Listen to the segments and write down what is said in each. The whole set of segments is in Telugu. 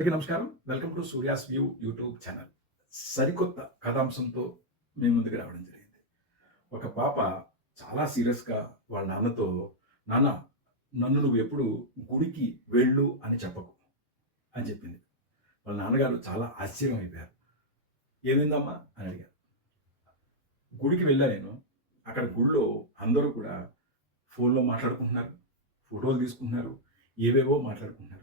అందరికీ నమస్కారం. Welcome to Surya's view YouTube channel. సరికొత్త కథాంశంతో మీ ముందుకు రావడం జరిగింది. ఒక పాప చాలా సీరియస్‌గా వాళ్ళ నాన్నతో, "నాన్న, నన్ను నువ్వెప్పుడు గుడికి వెళ్ళు అని చెప్పకు" అని చెప్పింది. వాళ్ళ నాన్నగారు చాలా ఆశ్చర్యం అయిపోయారు. "ఏమైందమ్మా?" అని అడిగారు. "గుడికి వెళ్ళా నేను. అక్కడ గుడిలో అందరూ కూడా ఫోన్‌లో మాట్లాడుకుంటున్నారు, ఫోటోలు తీసుకుంటున్నారు, ఏవేవో మాట్లాడుకుంటున్నారు.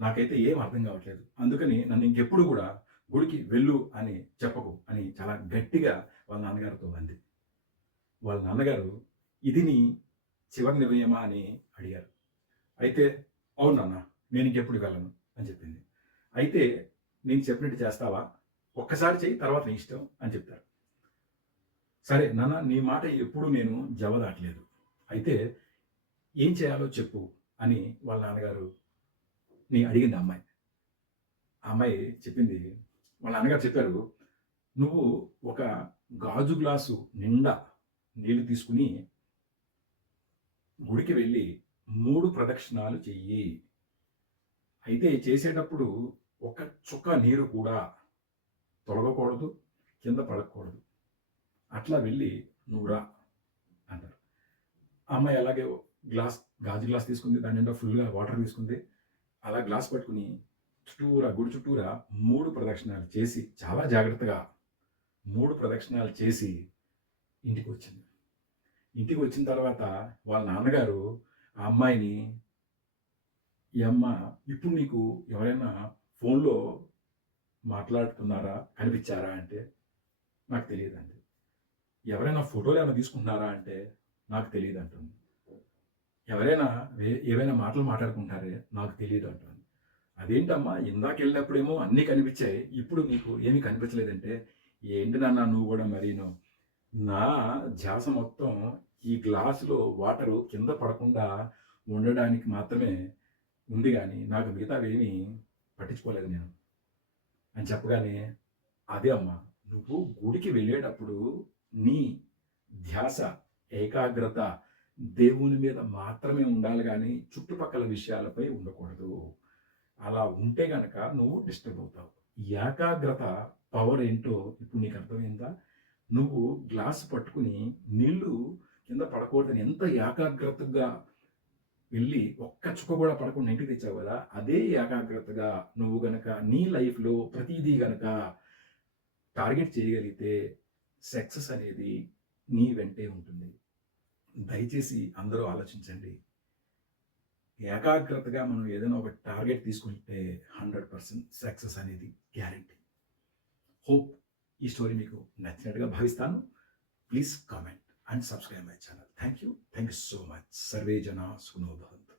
నాకైతే ఏం అర్థం కావట్లేదు. అందుకని నన్ను ఇంకెప్పుడు కూడా గుడికి వెళ్ళు అని చెప్పకు" అని చాలా గట్టిగా వాళ్ళ నాన్నగారితో అంది. వాళ్ళ నాన్నగారు, "ఇది నీ చివరి నిర్ణయమా" అని అడిగారు. అయితే, "అవును నాన్న, నేను ఇంకెప్పుడు వెళ్ళను" అని చెప్పింది. "అయితే నేను చెప్పినట్టు చేస్తావా? ఒక్కసారి చెయ్యి, తర్వాత నీ ఇష్టం" అని చెప్తారు. "సరే నాన్న, నీ మాట ఎప్పుడు నేను జవదాటలేదు. అయితే ఏం చేయాలో చెప్పు" అని వాళ్ళ నాన్నగారుని అడిగింది ఆ అమ్మాయి. ఆ అమ్మాయి చెప్పింది, వాళ్ళ నాన్నగారు చెప్పారు, "నువ్వు ఒక గాజు గ్లాసు నిండా నీళ్లు తీసుకొని గుడికి వెళ్ళి 3 ప్రదక్షిణాలు చెయ్యి. అయితే చేసేటప్పుడు ఒక చుక్క నీరు కూడా తొలగకూడదు, కింద పడకూడదు. అట్లా వెళ్ళి నువ్వు రా" అన్నారు. ఆ అమ్మాయి అలాగే గాజు గ్లాస్ తీసుకుంది. దాని నిండా ఫుల్‌గా వాటర్ తీసుకుంది. అలా గ్లాస్ పట్టుకొని గుడి చుట్టూరా 3 ప్రదక్షిణాలు చేసి, చాలా జాగ్రత్తగా 3 ప్రదక్షిణాలు చేసి ఇంటికొచ్చింది. ఇంటికి వచ్చిన తర్వాత వాళ్ళ నాన్నగారు ఆ అమ్మాయిని, "ఈ అమ్మ, ఇప్పుడు నీకు ఎవరైనా ఫోన్‌లో మాట్లాడుతున్నారా? కనిపించారా?" అంటే, "నాకు తెలీదండి." "ఎవరైనా ఫోటోలేమైనా తీసుకుంటున్నారా?" అంటే, "నాకు తెలీదంటుంది." "ఎవరైనా ఏవైనా మాటలు మాట్లాడుకుంటున్నారే?" "నాకు తెలీదు" అంటుంది. "అదేంటమ్మా, ఇందాకెళ్ళినప్పుడేమో అన్నీ కనిపించాయి. ఇప్పుడు నీకు ఏమీ కనిపించలేదంటే." "ఏంటి నాన్న నువ్వు గూడా మరీను. నా ధ్యాస మొత్తం ఈ గ్లాసులో వాటరు కింద పడకుండా ఉండడానికి మాత్రమే ఉంది గానీ, నాకు మిగతావేమీ పట్టించుకోలేదు నేను" అని చెప్పగానే, "అదే అమ్మా, నువ్వు గుడికి వెళ్ళేటప్పుడు నీ ధ్యాస, ఏకాగ్రత దేవుని మీద మాత్రమే ఉండాలి గానీ, చుట్టుపక్కల విషయాలపై ఉండకూడదు. అలా ఉంటే గనక నువ్వు డిస్టర్బ్ అవుతావు. ఏకాగ్రత పవర్ ఏంటో ఇప్పుడు నీకు అర్థమైందా? నువ్వు గ్లాస్ పట్టుకుని నీళ్ళు కింద పడకూడదని ఎంత ఏకాగ్రతగా వెళ్ళి ఒక్క చుక్క కూడా పడకుండా ఇంటికి తెచ్చావు కదా! అదే ఏకాగ్రతగా నువ్వు గనక నీ లైఫ్‌లో ప్రతీదీ గనక టార్గెట్ చేయగలిగితే సక్సెస్ అనేది నీ వెంటే ఉంటుంది. దయచేసి అందరూ ఆలోచించండి. ఏకాగ్రతగా మనం ఏదైనా ఒక టార్గెట్ తీసుకుంటే 100% సక్సెస్ అనేది గ్యారంటీ. హోప్ ఈ స్టోరీ మీకు నచ్చినట్టుగా భావిస్తాను. Please comment and subscribe my channel. Thank you so much. Survey జనా సుఖినో భవంతు.